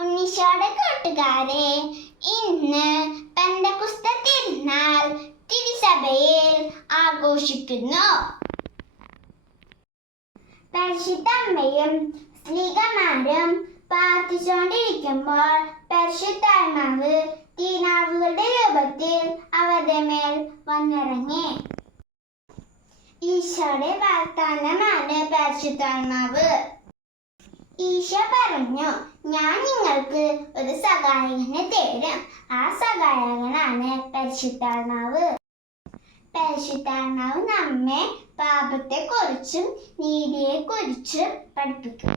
ഉണ്ണീശോയുടെ കൂട്ടുകാരെ, ഇന്ന് പെന്തക്കോസ്ത് തിരുനാൾ തിരുസഭയിൽ ആഘോഷിക്കുന്നു. പരിശുദ്ധ അമ്മയും സ്ലീഹന്മാരും പ്രാർത്ഥിച്ചുകൊണ്ടിരിക്കുമ്പോൾ പരിശുദ്ധാത്മാവ് തീനാവുകളുടെ രൂപത്തിൽ അവരുടെ മേൽ വന്നിറങ്ങി. ഈശോയുടെ വാഗ്ദാനമാണ് പരിശുദ്ധാത്മാവ്. ഈശോ പറഞ്ഞു, ഞാൻ നിങ്ങൾക്ക് ഒരു സഹായകനെ തരും. ആ സഹായകനാണ് പരിശുദ്ധാത്മാവ്. പരിശുദ്ധാത്മാവ് നമ്മെ പാപത്തെക്കുറിച്ചും നീതിയെക്കുറിച്ചും പഠിപ്പിക്കും.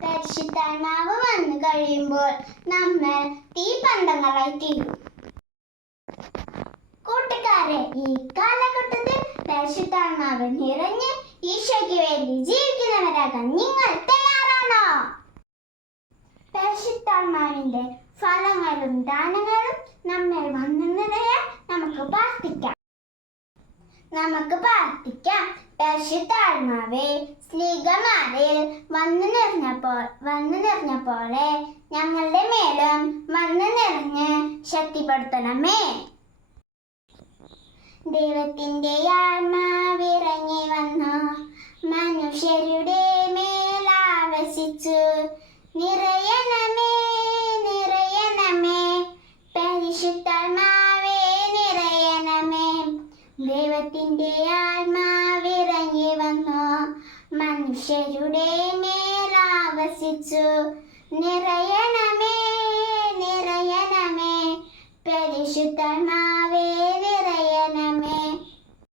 പരിശുദ്ധാത്മാവ് വന്നു കഴിയുമ്പോൾ നമ്മൾ തീപന്തങ്ങളായി തീരും. കൂട്ടുകാരെ, ഈ കാലഘട്ടത്തിൽ പരിശുദ്ധാത്മാവ് നിറഞ്ഞ് ഈശോയ്ക്ക് വേണ്ടി ജീവിക്കുന്നവരാകാൻ നിങ്ങൾ തയ്യാറാണോ? പരിശുദ്ധാത്മാവിന്റെ ഫലങ്ങളും ദാനങ്ങളും നമ്മെ വന്നു നിറയാൻ നമുക്ക് പ്രാർത്ഥിക്കാം. പരിശുദ്ധാത്മാവേ, സ്ലീഹന്മാരിൽ വന്നു നിറഞ്ഞ പോലെ ഞങ്ങളുടെ മേലും വന്നു നിറഞ്ഞ് ശക്തിപ്പെടുത്തണമേ. ദൈവത്തിന്റെ ആത്മാവിറങ്ങി വന്നു മനുഷ്യരുടെ മേലാവസിച്ചു. നിറയണമേ, നിറയണമേ, പരിശുദ്ധാത്മാവേ നിറയണമേ. ദൈവത്തിന്റെ ആത്മാവിറങ്ങി വന്നു മനുഷ്യരുടെ മേലാവസിച്ചു. നിറയണമേ, നിറയണമേ, പരിശുദ്ധാത്മാവേ